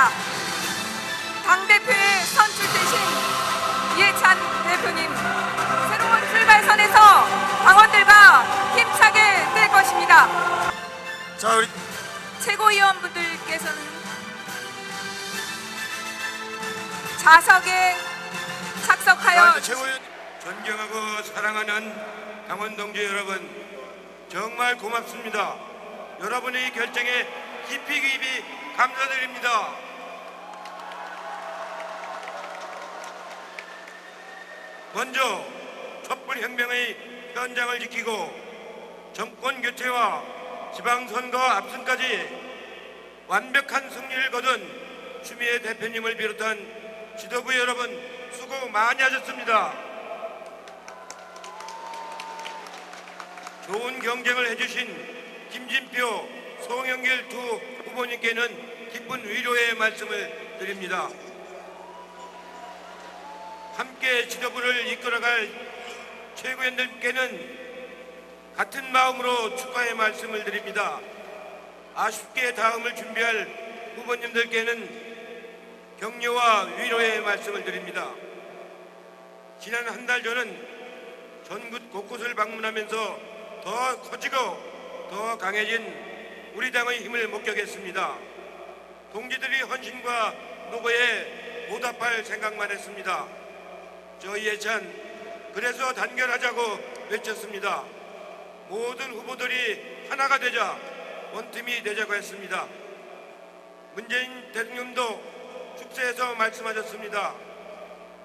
축하합니다. 당대표에 선출되신 이해찬 대표님, 새로운 출발선에서 당원들과 힘차게 뛸 것입니다. 자, 우리 최고위원분들께서는 좌석에 착석하여 최고위원 존경하고 사랑하는 당원 동지 여러분, 정말 고맙습니다. 여러분의 결정에 깊이 감사드립니다. 먼저 촛불혁명의 현장을 지키고 정권 교체와 지방선거 압승까지 완벽한 승리를 거둔 추미애 대표님을 비롯한 지도부 여러분, 수고 많이 하셨습니다. 좋은 경쟁을 해주신 김진표, 송영길 두 후보님께는 기쁜 위로의 말씀을 드립니다. 함께 지도부를 이끌어갈 최고위원들께는 같은 마음으로 축하의 말씀을 드립니다. 아쉽게 다음을 준비할 후보님들께는 격려와 위로의 말씀을 드립니다. 지난 한 달 전은 전국 곳곳을 방문하면서 더 커지고 더 강해진 우리 당의 힘을 목격했습니다. 동지들이 헌신과 노고에 보답할 생각만 했습니다. 저 이해찬, 그래서 단결하자고 외쳤습니다. 모든 후보들이 하나가 되자, 원팀이 되자고 했습니다. 문재인 대통령도 축세에서 말씀하셨습니다.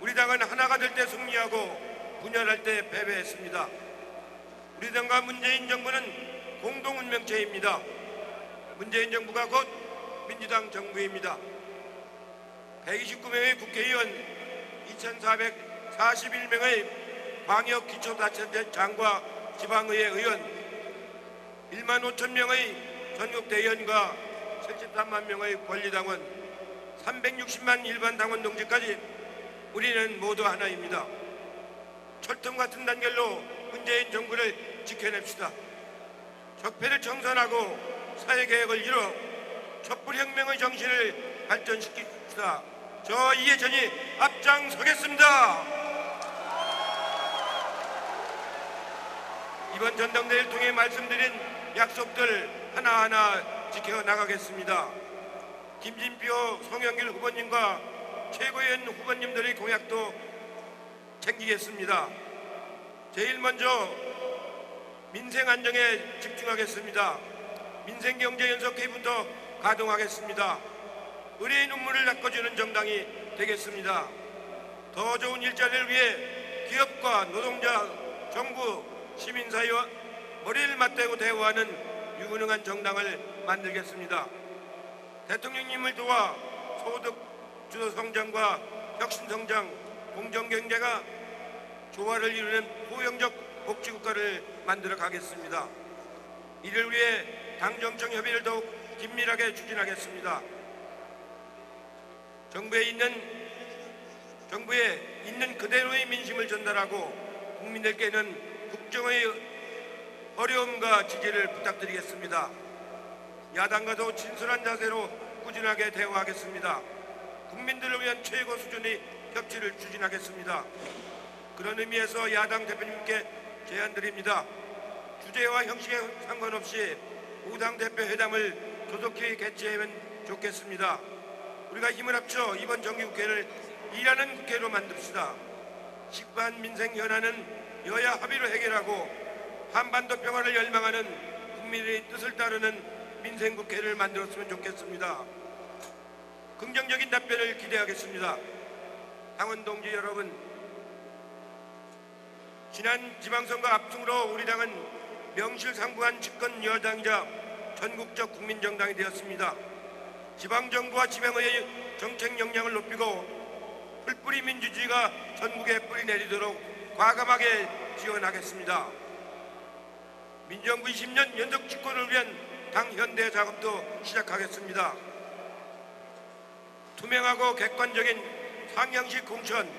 우리 당은 하나가 될 때 승리하고 분열할 때 패배했습니다. 우리 당과 문재인 정부는 공동운명체입니다. 문재인 정부가 곧 민주당 정부입니다. 129명의 국회의원, 2441명의 광역기초자치단체장과 지방의회 의원, 1만 5천 명의 전국 대의원과 73만 명의 권리당원, 360만 일반 당원 동지까지 우리는 모두 하나입니다. 철통 같은 단결로 문재인 정부를 지켜냅시다. 적폐를 청산하고 사회개혁을 이뤄 촛불혁명의 정신을 발전시킵시다. 저 이해찬이 앞장서겠습니다. 이번 전당대회를 통해 말씀드린 약속들 하나하나 지켜나가겠습니다. 김진표, 송영길 후보님과 최고위원 후보님들의 공약도 챙기겠습니다. 제일 먼저 민생 안정에 집중하겠습니다. 민생경제연석회의부터 가동하겠습니다. 의뢰의 눈물을 닦아주는 정당이 되겠습니다. 더 좋은 일자리를 위해 기업과 노동자, 정부, 시민사회와 머리를 맞대고 대우하는 유능한 정당을 만들겠습니다. 대통령님을 도와 소득 주도 성장과 혁신 성장, 공정 경제가 조화를 이루는 포용적 복지국가를 만들어 가겠습니다. 이를 위해 당정청 협의를 더욱 긴밀하게 추진하겠습니다. 정부에 있는 그대로의 민심을 전달하고 국민들께는 국정의 어려움과 지지를 부탁드리겠습니다. 야당과도 친선한 자세로 꾸준하게 대화하겠습니다. 국민들을 위한 최고 수준의 협치를 추진하겠습니다. 그런 의미에서 야당 대표님께 제안드립니다. 주제와 형식에 상관없이 5당 대표 회담을 조속히 개최하면 좋겠습니다. 우리가 힘을 합쳐 이번 정기국회를 일하는 국회로 만듭시다. 식반 민생 현안은 여야 합의로 해결하고 한반도 평화를 열망하는 국민의 뜻을 따르는 민생국회를 만들었으면 좋겠습니다. 긍정적인 답변을 기대하겠습니다. 당원 동지 여러분, 지난 지방선거 압승으로 우리 당은 명실상부한 집권 여당이자 전국적 국민정당이 되었습니다. 지방정부와 지방의회의 정책 역량을 높이고 풀뿌리 민주주의가 전국에 뿌리 내리도록 과감하게 지원하겠습니다. 민정부 20년 연속 집권을 위한 당 현대 작업도 시작하겠습니다. 투명하고 객관적인 상향식 공천,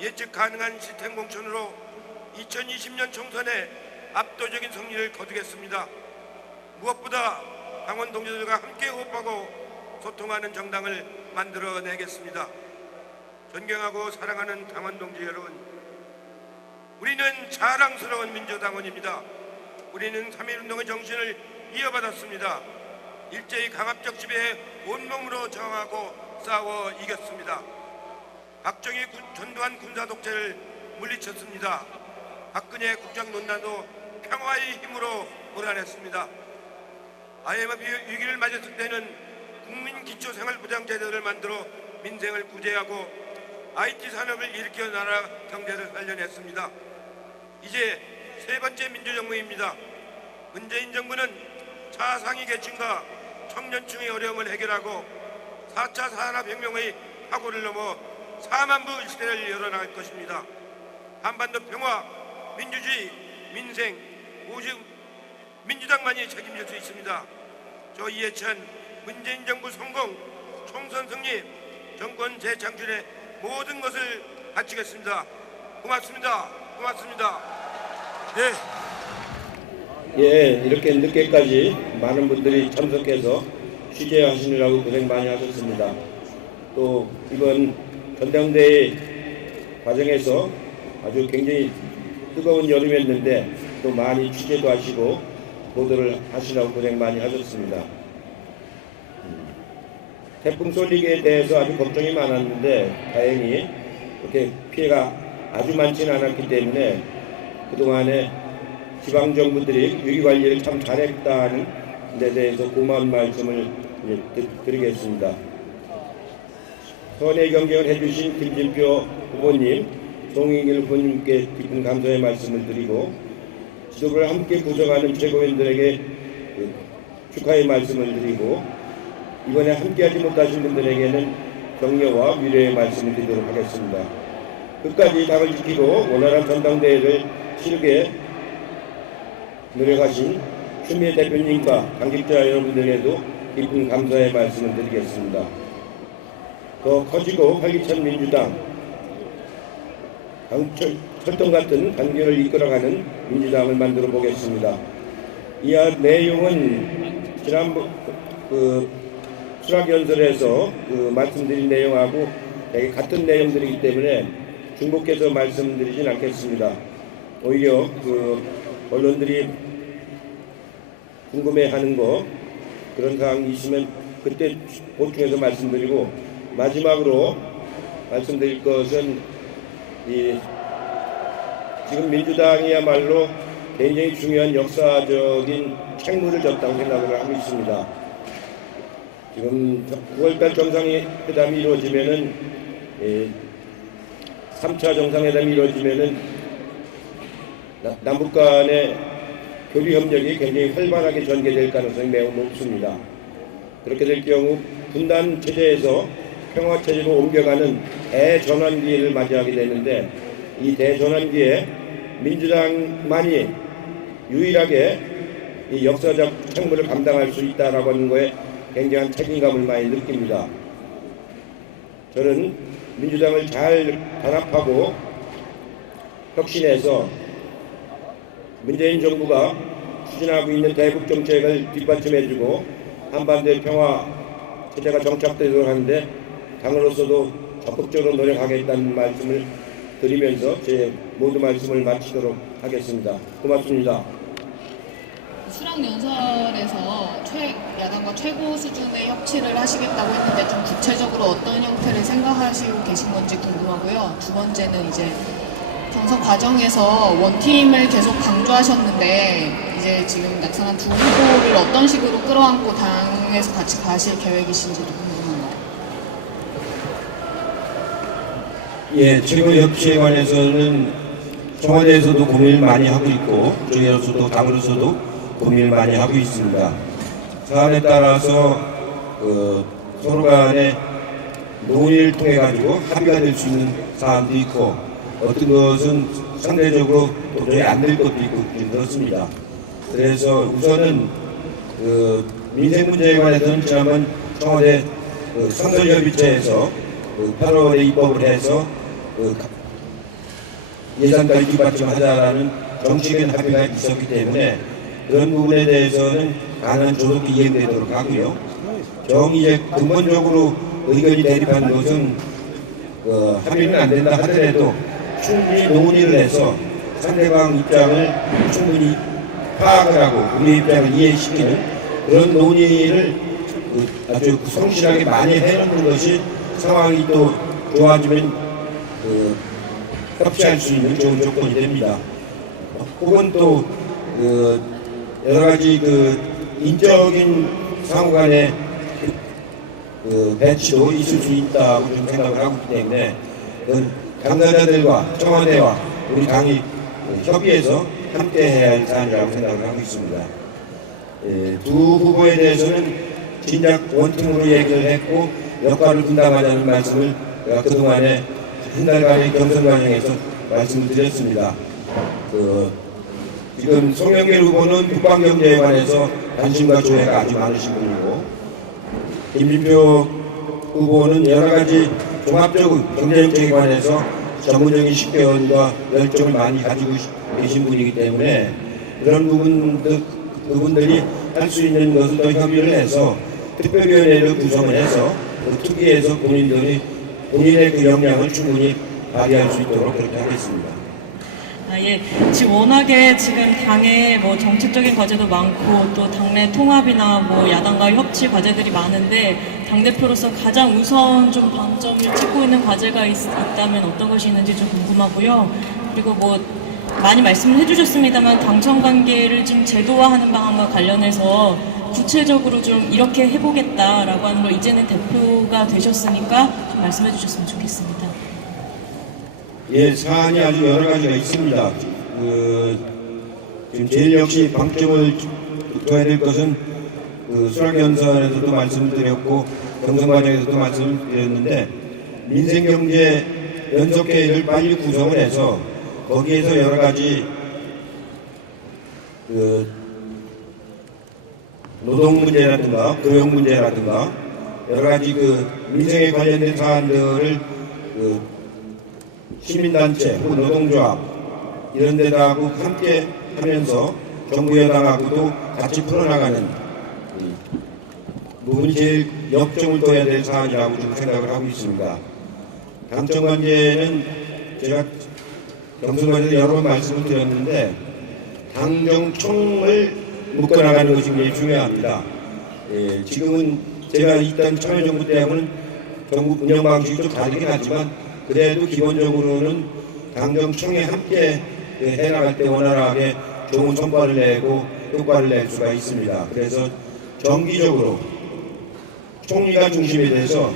예측 가능한 시스템 공천으로 2020년 총선에 압도적인 승리를 거두겠습니다. 무엇보다 당원 동지들과 함께 호흡하고 소통하는 정당을 만들어내겠습니다. 존경하고 사랑하는 당원 동지 여러분, 우리는 자랑스러운 민주당원입니다. 우리는 3.1운동의 정신을 이어받았습니다. 일제히 강압적 지배에 온몸으로 저항하고 싸워 이겼습니다. 박정희 전두환 군사 독재를 물리쳤습니다. 박근혜 국정농단도 평화의 힘으로 몰아냈습니다. IMF 위기를 맞았을 때는 국민기초생활보장제도를 만들어 민생을 구제하고 IT 산업을 일으켜 나라 경제를 살려냈습니다. 이제 세 번째 민주정부입니다. 문재인 정부는 차상위 계층과 청년층의 어려움을 해결하고 4차 산업혁명의 파고를 넘어 4만부 시대를 열어나갈 것입니다. 한반도 평화, 민주주의, 민생, 오직 민주당만이 책임질 수 있습니다. 저 이해찬 문재인 정부 성공, 총선 승리, 정권 재창출에 모든 것을 바치겠습니다. 고맙습니다. 고맙습니다. 예, 이렇게 늦게까지 많은 분들이 참석해서 취재하시느라고 고생 많이 하셨습니다. 또 이번 전당대회 과정에서 아주 굉장히 뜨거운 여름이었는데 또 많이 취재도 하시고 보도를 하시느라고 고생 많이 하셨습니다. 태풍 쏠리기에 대해서 아주 걱정이 많았는데 다행히 이렇게 피해가 아주 많지는 않았기 때문에 그동안에 지방정부들이 위기관리를 참 잘했다는 데 대해서 고마운 말씀을 드리겠습니다. 선의 경쟁을 해주신 김진표 후보님, 송영길 후보님께 깊은 감사의 말씀을 드리고 지도부를 함께 구성하는 최고위원들에게 축하의 말씀을 드리고 이번에 함께하지 못하신 분들에게는 격려와 위로의 말씀을 드리도록 하겠습니다. 끝까지 당을 지키고 원활한 전당대회를 치르게 노력하신 추미애 대표님과 당직자 여러분들에게도 깊은 감사의 말씀을 드리겠습니다. 더 커지고 활기찬 민주당, 철동 같은 단결을 이끌어가는 민주당을 만들어 보겠습니다. 이하 내용은 지난번 수락연설에서 말씀드린 내용하고 되게 같은 내용들이기 때문에 중복해서 말씀드리진 않겠습니다. 오히려 언론들이 궁금해하는 거 그런 사항이 있으면 그때 보충해서 말씀드리고 마지막으로 말씀드릴 것은 지금 민주당이야말로 굉장히 중요한 역사적인 책무를 졌다고 생각을 하고 있습니다. 지금 9월달 정상회담이 이루어지면은 3차 정상회담이 이루어지면은 남북 간의 교류 협력이 굉장히 활발하게 전개될 가능성이 매우 높습니다. 그렇게 될 경우 분단 체제에서 평화 체제로 옮겨가는 대전환기를 맞이하게 되는데 이 대전환기에 민주당만이 유일하게 이 역사적 책무를 감당할 수 있다라고 하는 거에 굉장한 책임감을 많이 느낍니다. 저는 민주당을 잘 단합하고 혁신해서 문재인 정부가 추진하고 있는 대북 정책을 뒷받침해주고 한반도의 평화 체제가 정착되도록 하는데 당으로서도 적극적으로 노력하겠다는 말씀을 드리면서 제 모든 말씀을 마치도록 하겠습니다. 고맙습니다. 수락연설에서 야당과 최고 수준의 협치를 하시겠다고 했는데 좀 구체적으로 어떤 형태를 생각하시고 계신 건지 궁금하고요. 두 번째는 이제 경선 과정에서 원팀을 계속 강조하셨는데 이제 지금 낙선한 두 후보를 어떤 식으로 끌어안고 당에서 같이 가실 계획이신지도 궁금합니다. 예, 최고 협치에 관해서는 청와대에서도 고민을 많이 하고 있고 저희로서도 당으로서도 고민을 많이 하고 있습니다. 사안에 따라서 서로 간에 논의를 통해 가지고 합의가 될 수 있는 사안도 있고 어떤 것은 상대적으로 도저히 안 될 것도 있고 그렇습니다. 그래서 우선은 민생 문제에 관해서는 지난번 청와대 상설협의체에서 8월에 입법을 해서 예산까지 뒷받침하자라는 정치적인 합의가 있었기 때문에 그런 부분에 대해서는 가능한 조속히 이행되도록 하고요. 이제 근본적으로 의견이 대립한 것은 합의는 안 된다 하더라도 충분히 논의를 해서 상대방 입장을 충분히 파악을 하고 우리 입장을 이해시키는 그런 논의를 아주 성실하게 많이 해놓는 것이 상황이 또 좋아지면 협치할 수 있는 좋은 조건이 됩니다. 혹은 또 여러 가지 인적인 상호간의 배치도 있을 수 있다고 좀 생각을 하고 있기 때문에 당사자들과 청와대와 우리 당이 협의해서 함께 해야 할 사안이라고 생각을 하고 있습니다. 두 후보에 대해서는 진작 원팀으로 얘기를 했고 역할을 분담하자는 말씀을 제가 그동안에 한 달간의 경선 과정에서 말씀을 드렸습니다. 지금 송영길 후보는 국방경제에 관해서 관심과 조예가 아주 많으신 분이고 김진표 후보는 여러 가지 종합적 경제정책에 관해서 전문적인 식견과 열정을 많이 가지고 계신 분이기 때문에 그런 부분들이 할 수 있는 것을 더 협의를 해서 특별위원회를 구성을 해서 특위에서 본인의 그 역량을 충분히 발휘할 수 있도록 그렇게 하겠습니다. 예. 지금 워낙에 지금 당의 뭐 정책적인 과제도 많고 또 당내 통합이나 뭐 야당과 협치 과제들이 많은데 당대표로서 가장 우선 좀 방점을 찍고 있는 과제가 있다면 어떤 것이 있는지 좀 궁금하고요. 그리고 뭐 많이 말씀을 해주셨습니다만 당청 관계를 좀 제도화하는 방안과 관련해서 구체적으로 좀 이렇게 해보겠다라고 하는 걸 이제는 대표가 되셨으니까 좀 말씀해 주셨으면 좋겠습니다. 예, 사안이 아주 여러 가지가 있습니다. 지금 제일 역시 방점을 둬야 될 것은 수락연설에서도 말씀을 드렸고 경선 과정에서도 말씀을 드렸는데 민생경제 연석회의를 빨리 구성을 해서 거기에서 여러 가지 노동 문제라든가 고용 문제라든가 여러 가지 민생에 관련된 사안들을 시민단체 혹은 노동조합 이런 데하고 함께 하면서 정부 여당하고도 같이 풀어나가는 부분이 제일 역점을 둬야 될 사안이라고 좀 생각을 하고 있습니다. 당청 관계는 제가 경선관에서 여러 번 말씀을 드렸는데 당정총을 묶어나가는 것이 굉장히 중요합니다. 예, 지금은 제가 있던 참여정부 때하고는 정부 운영 방식이 좀 다르긴 하지만 그래도 기본적으로는 당정청에 함께 해나갈 때 원활하게 좋은 성과를 내고 효과를 낼 수가 있습니다. 그래서 정기적으로 총리가 중심이 돼서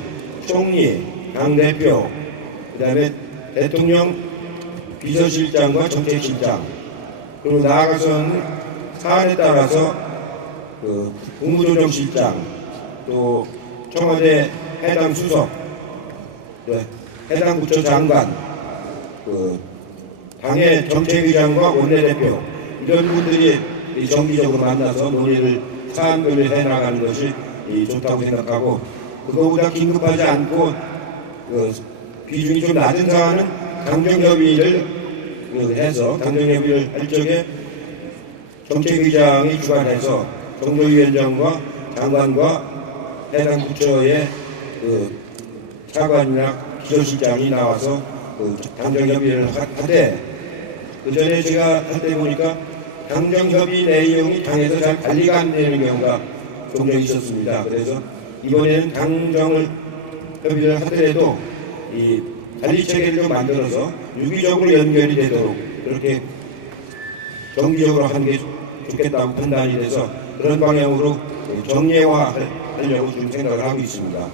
총리, 당대표, 그 다음에 대통령 비서실장과 정책실장 그리고 나아가서는 사안에 따라서 국무조정실장 또 청와대 해당 수석 해당 부처 장관, 당의 정책위장과 원내대표 이런 분들이 정기적으로 만나서 논의를 사안별로 해나가는 것이 좋다고 생각하고 그거보다 긴급하지 않고 비중이 좀 낮은 사안은 당정협의를 해서 당정협의를 할 적에 정책위장이 주관해서 정도위원장과 장관과 해당 부처의 차관이나 비서실장이 나와서 당정협의를 하되 그 전에 제가 할 때 보니까 당정협의 내용이 당에서 잘 관리가 안 되는 경우가 종종 있었습니다. 그래서 이번에는 당정을 협의를 하더라도 이 관리 체계를 좀 만들어서 유기적으로 연결이 되도록 그렇게 정기적으로 하는 게 좋겠다고 판단이 돼서 그런 방향으로 정례화하려고 좀 생각을 하고 있습니다.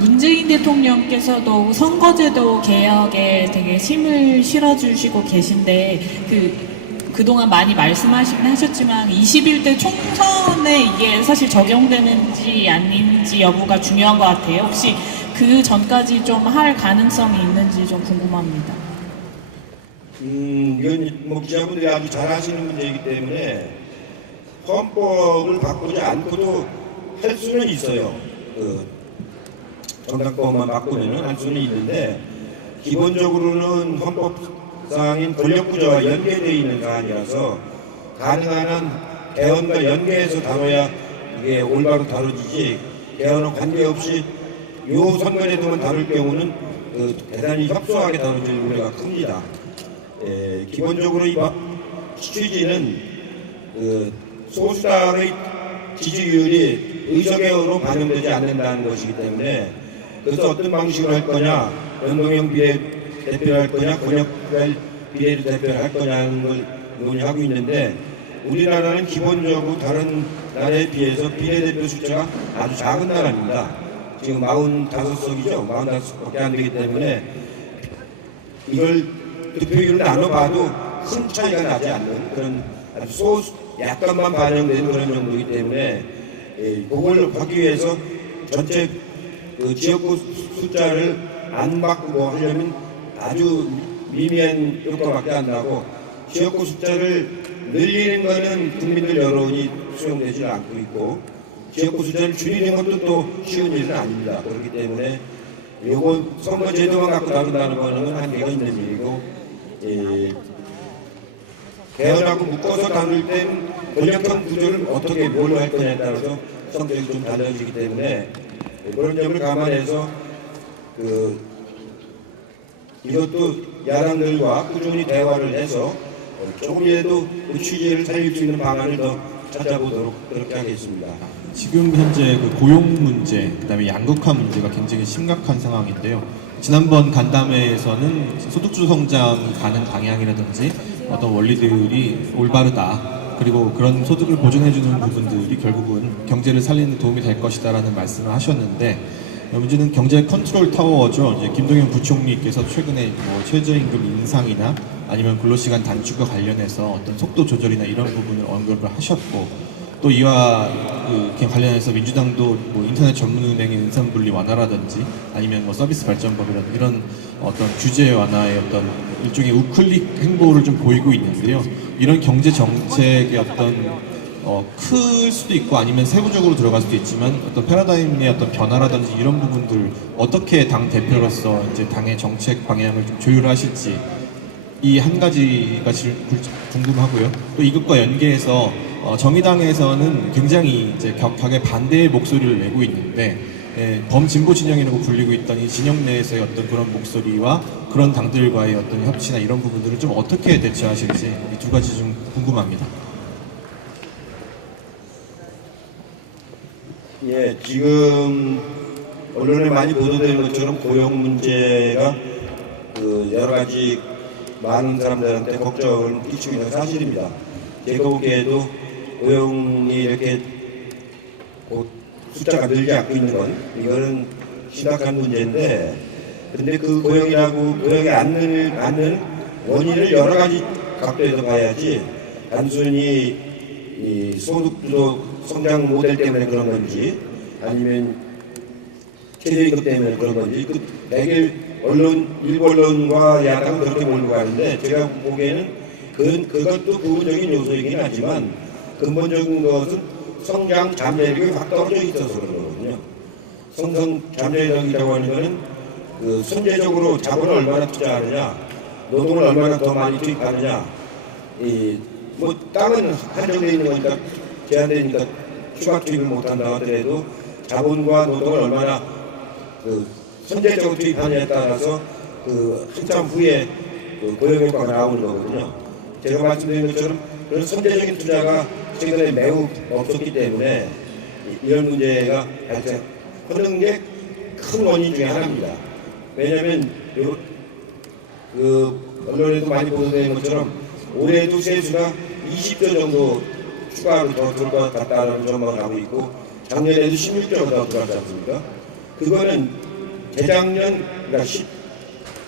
문재인 대통령께서도 선거제도 개혁에 되게 힘을 실어주시고 계신데 그동안 많이 말씀하시긴 하셨지만 21대 총선에 이게 사실 적용되는지 아닌지 여부가 중요한 것 같아요. 혹시 그 전까지 좀 할 가능성이 있는지 좀 궁금합니다. 이건 뭐 기자분들이 아주 잘 하시는 문제이기 때문에 헌법을 바꾸지 않고도 할 수는 있어요. 정당법만 바꾸면 할 수는 있는데 기본적으로는 헌법상인 권력구조와 연계되어 있는 사안이라서 가능한 한 개헌과 연계해서 다뤄야 이게 올바로 다뤄지지 개헌은 관계없이 요 선거제도만 다룰 경우는 대단히 협소하게 다뤄질 우려가 큽니다. 기본적으로 이 취지는 소수당의 지지율이 의석으로 반영되지 않는다는 것이기 때문에 그래서 어떤 방식으로 할 거냐, 연동형 비례대표를 할 거냐, 권역별 비례대표를 할 거냐는 걸 논의하고 있는데 우리나라는 기본적으로 다른 나라에 비해서 비례대표 숫자가 아주 작은 나라입니다. 지금 45석이죠. 45석밖에 안 되기 때문에 이걸 득표율을 나눠봐도 큰 차이가 나지 않는 그런 아주 약간만 반영되는 그런 정도이기 때문에 그걸 하기 위해서 전체 지역구 숫자를 안 바꾸고 하려면 아주 미미한 효과밖에 안 나고 지역구 숫자를 늘리는 것은 국민들 여론이 수용되지 않고 있고 지역구 숫자를 줄이는 것도 또 쉬운 일은 아닙니다. 그렇기 때문에 요건 선거 제도만 갖고 다룬다는 것은 한계가 있는 일이고 개헌하고 묶어서 다룰 땐 권력형 구조를 어떻게 뭘로 할 거냐에 따라서 성격이 좀 달라지기 때문에 그런 점을 감안해서 이것도 야당들과 꾸준히 대화를 해서 조금이라도 그 취지를 살릴 수 있는 방안을 더 찾아보도록 그렇게 하겠습니다. 지금 현재 그 고용 문제, 그다음에 양극화 문제가 굉장히 심각한 상황인데요. 지난번 간담회에서는 소득주 성장이 가는 방향이라든지 어떤 원리들이 올바르다. 그리고 그런 소득을 보존해주는 부분들이 결국은 경제를 살리는 데 도움이 될 것이다라는 말씀을 하셨는데 문제는 경제 컨트롤 타워죠. 이제 김동연 부총리께서 최근에 뭐 최저임금 인상이나 아니면 근로시간 단축과 관련해서 어떤 속도 조절이나 이런 부분을 언급을 하셨고 또 이와 관련해서 민주당도 뭐 인터넷 전문은행의 인산분리 완화라든지 아니면 뭐 서비스 발전법이라든지 이런 어떤 규제 완화의 어떤 일종의 우클릭 행보를 좀 보이고 있는데요. 이런 경제 정책의 어떤 클 수도 있고 아니면 세부적으로 들어갈 수도 있지만 어떤 패러다임의 어떤 변화라든지 이런 부분들 어떻게 당 대표로서 이제 당의 정책 방향을 좀 조율하실지 이 한 가지가 궁금하고요. 또 이것과 연계해서 정의당에서는 굉장히 이제 격하게 반대의 목소리를 내고 있는데 범진보 진영이라고 불리고 있던 이 진영 내에서의 어떤 그런 목소리와 그런 당들과의 어떤 협치나 이런 부분들을 좀 어떻게 대처하실지 이 두 가지 좀 궁금합니다. 예, 지금 언론에 많이 보도되는 것처럼 고용 문제가 여러 가지 많은 사람들한테 걱정을 끼치고 있는 사실입니다. 제가 보기에도 고용이 이렇게 숫자가 늘지 않고 있는 건 이거는 심각한 문제인데 근데 그 고용이 않는 원인을 여러 가지 각도에서 봐야지 단순히 이 소득주도 성장 모델 때문에 그런 건지 아니면 최저임금 때문에 그런 건지 되게 일부 언론과 야당은 그렇게 몰고 가는데 제가 보기에는 그것도 부분적인 요소이긴 하지만 근본적인 것은 성장 잠재력이 확 떨어져 있어서 그런 거거든요. 성장 잠재력이라고 하는 것은 선제적으로 자본을 얼마나 투자하느냐, 노동을 얼마나 더 많이 투입하느냐, 뭐 땅은 한정되어 있는 거니까 제한되니까 추가 투입을 못한다 하더라도 자본과 노동을 얼마나 선제적으로 투입하느냐에 따라서 한참 후에 고용 효과가 나오는 거거든요. 제가 말씀드린 것처럼 그런 선제적인 투자가 최근에 매우 없었기 때문에 이런 문제가 발생하는 게 큰 원인 중에 하나입니다. 왜냐하면 언론에도 많이 보도되는 것처럼 올해도 세수가 20조 정도 추가로 더 들어올 것 같다는 전망을 하고 있고 작년에도 16조가 더 들어왔지 않습니까? 그거는 재작년, 그러니까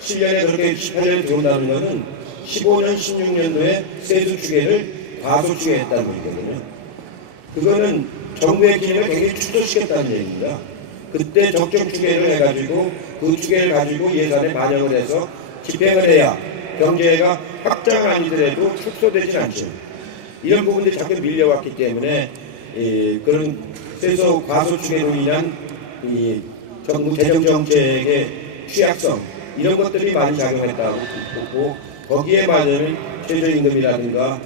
17년에 그렇게 18년에 들어온다는 것은 15년, 16년도에 세수 추계를 과소 추계했다는 얘기거든요. 그거는 정부의 기능을 굉장히 축소시켰다는 얘기입니다. 그때 적정 추계를 해가지고 그 추계를 가지고 예산에 반영을 해서 집행을 해야 경제가 확장 아니더라도 축소되지 않죠. 이런 부분들이 자꾸 밀려왔기 때문에 그런 세수 과소 추계로 인한 정부 재정 정책의 취약성 이런 것들이 많이 작용했다고 보고 거기에 맞는 최저임금이라든가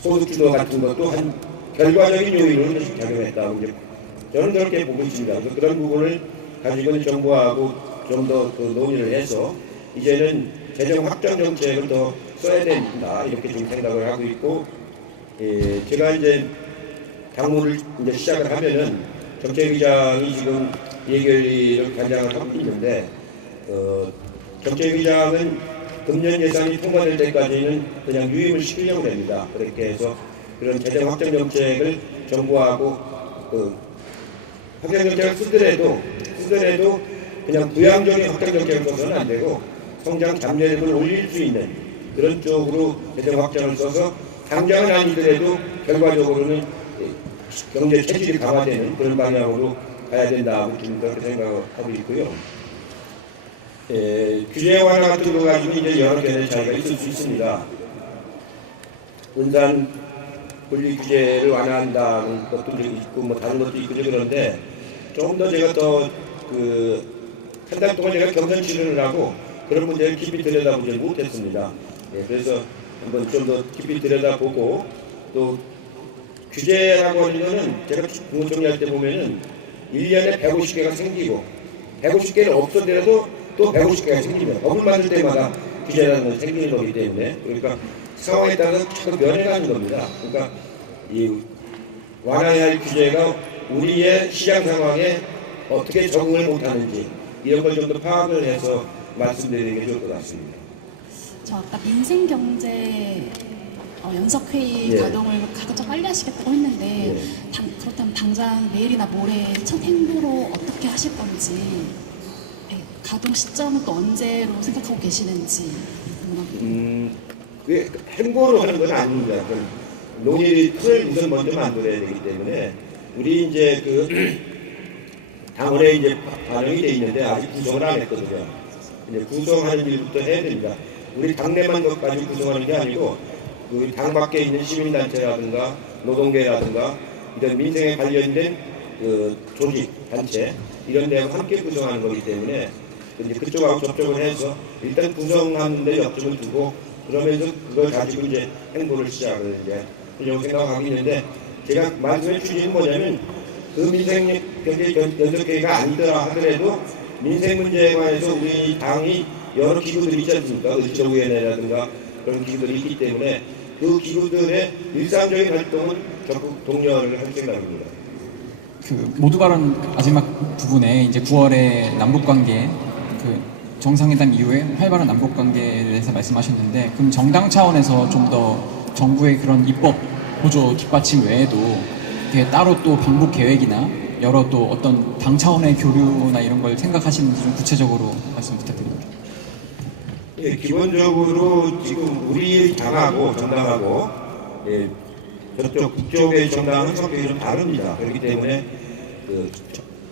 소득주도 같은 것도 한 결과적인 요인으로 작용했다고 저는 그렇게 보고 있습니다. 그래서 그런 부분을 가지고 정부하고 좀 더 논의를 해서 이제는 재정 확장 정책을 더 써야 된다 이렇게 좀 생각을 하고 있고, 제가 이제 당무를 이제 시작을 하면은 정책위장이 지금 예결위를 관장을 하고 있는데, 정책위장은 금년 예산이 통과될 때까지는 그냥 유임을 시키려고 합니다. 그렇게 해서 그런 재정 확장 정책을 정부하고 확장 정책을 쓰더라도 그냥 부양적인 확장 정책을 써서는 안 되고 성장 잠재력을 올릴 수 있는 그런 쪽으로 재정 확장을 써서 당장은 아니더라도 결과적으로는 경제 체질이 강화되는 그런 방향으로 가야 된다고 지금 그렇게 생각하고 있고요. 규제 완화 같은 거 가지고 이제 여러 개의 차이가 있을 수 있습니다. 은산 분리 규제를 완화한다는 것도 있고 뭐 다른 것도 있고 그런데 조금 더 제가 더 한 달 동안 제가 경선 치료를 하고 그런 문제를 깊이 들여다보지 못했습니다. 그래서 한번 좀 더 깊이 들여다보고, 또 규제라고 하는 거는 제가 국무총리할 때 보면은 1년에 150개가 생기고 150개는 없어더라도 또 150개가 생기면 법을 만들 때마다 규제라는 건 생기는 거기 때문에, 그러니까 상황에 따라서 자꾸 변해가는 겁니다. 그러니까 이 완화해야 할 규제가 우리의 시장 상황에 어떻게 적응을 못하는지 이런 걸 좀 더 파악을 해서 말씀드리는 게 좋을 것 같습니다. 저 아까 민생경제 연석회의 예. 가동을 가급적 빨리 하시겠다고 했는데 그렇다면 당장 내일이나 모레 첫 행보로 어떻게 하실 건지, 가동 시점은 또 언제로 생각하고 계시는지 궁금합니다. 그게 행보로 하는 건 아닙니다. 논의 틀을 우선 먼저 만들어야 되기 때문에 우리 이제 당원에 이제 반영이 돼 있는데 아직 구성을 안 했거든요. 이제 구성하는 일부터 해야 됩니다. 우리 당내만 가지고 구성하는 게 아니고 당 밖에 있는 시민단체라든가 노동계라든가 이런 민생에 관련된 조직, 단체 이런 데하고 함께 구성하는 거기 때문에 이제 그쪽하고 접촉을 해서 일단 구성하는 데 역점을 두고 그러면서 그걸 가지고 이제 행보를 시작을 이제 하려고 생각하고 있는데, 제가 말씀해 주신 뭐냐면 민생 경제 연석회의가 아니더라 하더라도 민생 문제에 관해서 우리 당이 여러 기구들이 있지 않습니까? 의정위원회라든가 그런 기구들이 있기 때문에 그 기구들의 일상적인 활동은 적극 독려를 할 생각입니다. 모두 발언 마지막 부분에 이제 9월에 남북관계 정상회담 이후에 활발한 남북관계에 대해서 말씀하셨는데, 그럼 정당 차원에서 좀 더 정부의 그런 입법 보조 뒷받침 외에도 따로 또 방북 계획이나 여러 또 어떤 당 차원의 교류나 이런 걸 생각하시는지 좀 구체적으로 말씀 부탁드립니다. 예, 기본적으로 지금 우리 당하고 정당하고 저쪽 북쪽의 정당은 성격이 좀 다릅니다. 그렇기 때문에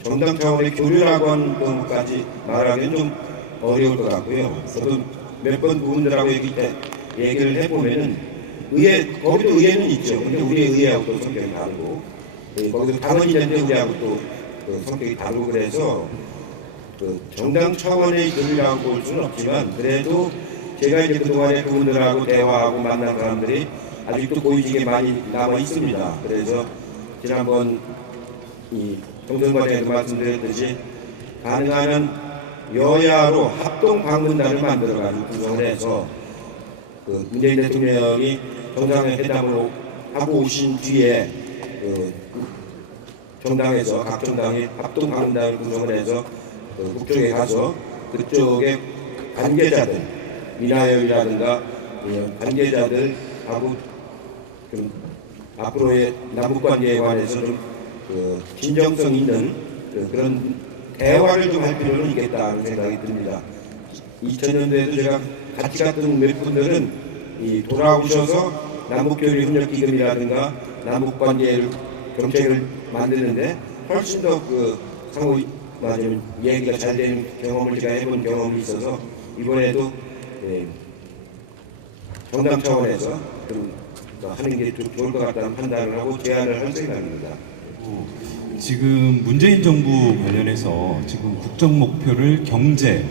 정당 차원의 교류라고 하는 것까지 말하기는 좀 어려울 것 같고요. 저도 몇 번 그분들하고 얘기를 해보면은 거기도 의회는 있죠. 근데 우리 의회하고 또 성격이 다르고, 거기도 당은 있는데 우리하고 또 성격이 다르고, 그래서 정당 차원의 교류라고 볼 수는 없지만 그래도 제가 이제 그동안에 그분들하고 대화하고 만난 사람들이 아직도 고위직에 많이 남아 있습니다. 그래서 지난번 이 정선관에도 말씀드렸듯이 가능하면 여야로 합동 방문단을 만들어가지고 구성을 해서 문재인 대통령이 정상회담을 하고 오신 뒤에 정당에서 각 정당이 합동 방문단을 구성을 해서 북쪽에 가서 그쪽의 관계자들, 민하열이라든가 관계자들하고 앞으로의 남북관계에 관해서 좀 진정성 있는 그런 대화를 좀 할 필요는 있겠다는 생각이 듭니다. 2000년도에도 제가 같이 갔던 몇 분들은 돌아오셔서 남북교류 협력기금이라든가 남북관계를 정책을 만드는데 훨씬 더 상호 맞으면 얘기가 잘 되는 경험을 제가 해본 경험이 있어서 이번에도 정당 차원에서 좀 하는 게 좋을 것 같다는 판단을 하고 제안을 할 생각입니다. 지금 문재인 정부 관련해서 지금 국정 목표를 경제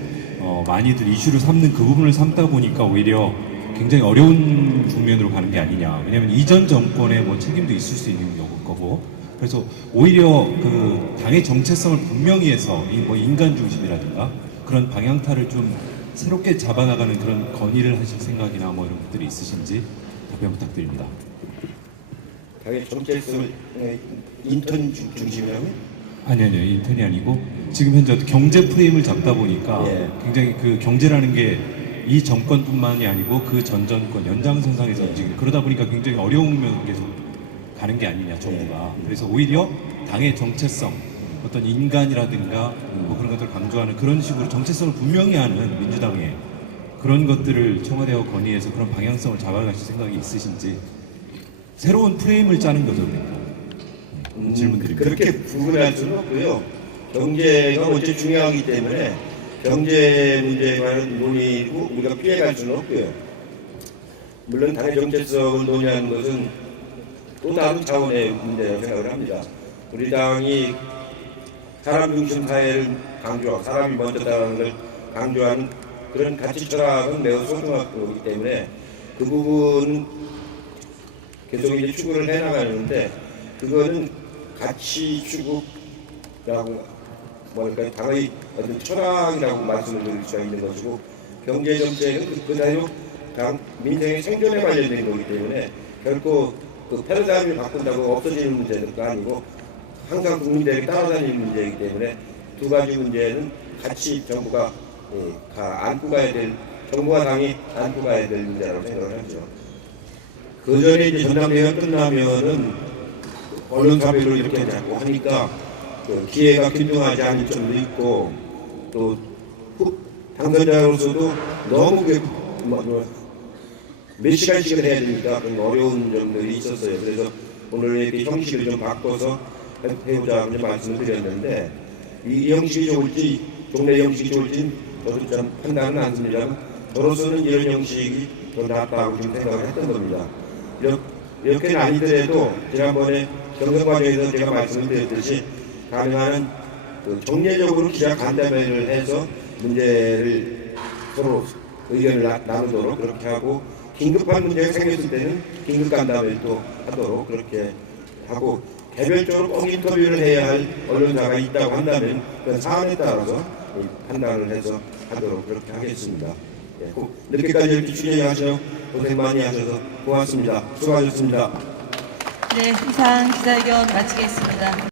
많이들 이슈를 삼는 그 부분을 삼다 보니까 오히려 굉장히 어려운 국면으로 가는 게 아니냐. 왜냐하면 이전 정권의 책임도 있을 수 있는 거고, 그래서 오히려 그 당의 정체성을 분명히 해서 이 뭐 인간 중심이라든가 그런 방향타를 좀 새롭게 잡아나가는 그런 건의를 하실 생각이나 뭐 이런 것들이 있으신지 답변 부탁드립니다. 당의 정체성을 인턴 중심이라고요? 아니요, 인턴이 아니고 지금 현재 경제 프레임을 잡다 보니까 예. 굉장히 그 경제라는 게 이 정권뿐만이 아니고 그 전 정권 연장선상에서 움직이는 그러다 보니까 굉장히 어려운 면으로 계속 가는 게 아니냐 정부가. 그래서 오히려 당의 정체성, 어떤 인간이라든가 뭐 그런 것들을 강조하는 그런 식으로 정체성을 분명히 하는 민주당의 그런 것들을 청와대와 건의해서 그런 방향성을 잡아가실 생각이 있으신지 새로운 프레임을 짜는 거죠, 그러니까. 질문드립니다. 그렇게 구분할 수는 없고요. 경제가 어째 중요하기 때문에 경제 문제에 관한 논의고 우리가 피해갈 수는 없고요. 물론 당의 정체성을 논의하는 것은 또 다른 차원의 문제라고 생각을 합니다. 우리 당이 사람 중심 사회를 강조하고 사람이 먼저다라는 걸 강조하는 그런 가치 철학은 매우 소중한 거기 때문에 그 부분은 계속 이제 추구를 해나가는데 그거는 가치 추구라고 뭐랄까 당의 어떤 철학이라고 말씀을 드릴 수가 있는 것이고 경제 정책은 그대로 민생의 생존에 관련된 거기 때문에 결코 그 패러다임을 바꾼다고 없어지는 문제도 아니고 항상 국민들에게 따라다니는 문제이기 때문에 두 가지 문제는 같이 정부가 안고 가야 될 정부와 당이 안고 가야 될 문제라고 생각을 하죠. 그 전에 이제 전당대회가 끝나면은 언론사별로 이렇게 자꾸 하니까 그 기회가 균등하지 않은 점도 있고 또 당선자로서도 너무 몇 시간씩을 해야 되니까 그런 어려운 점들이 있었어요. 그래서 오늘 이렇게 형식을 좀 바꿔서 해보자고 말씀을 드렸는데 이 형식이 좋을지 종래 형식이 좋을지 저도 좀 판단은 않습니다만 저로서는 이런 형식이 더 낫다고 좀 생각을 했던 겁니다. 이렇게는 아니더라도 지난번에 경선 과정에서 제가 말씀을 드렸듯이 가능한 그 정례적으로 기자 간담회를 해서 문제를 서로 의견을 나누도록 그렇게 하고 긴급한 문제가 생겼을 때는 긴급 간담회를 또 하도록 그렇게 하고 개별적으로 꼭 인터뷰를 해야 할 언론사가 있다고 한다면 그 사안에 따라서 판단을 해서 하도록 그렇게 하겠습니다. 꼭 늦게까지 이렇게 취재하셔서 고생 많이 하셔서 고맙습니다. 수고하셨습니다. 네, 이상 기자회견 마치겠습니다.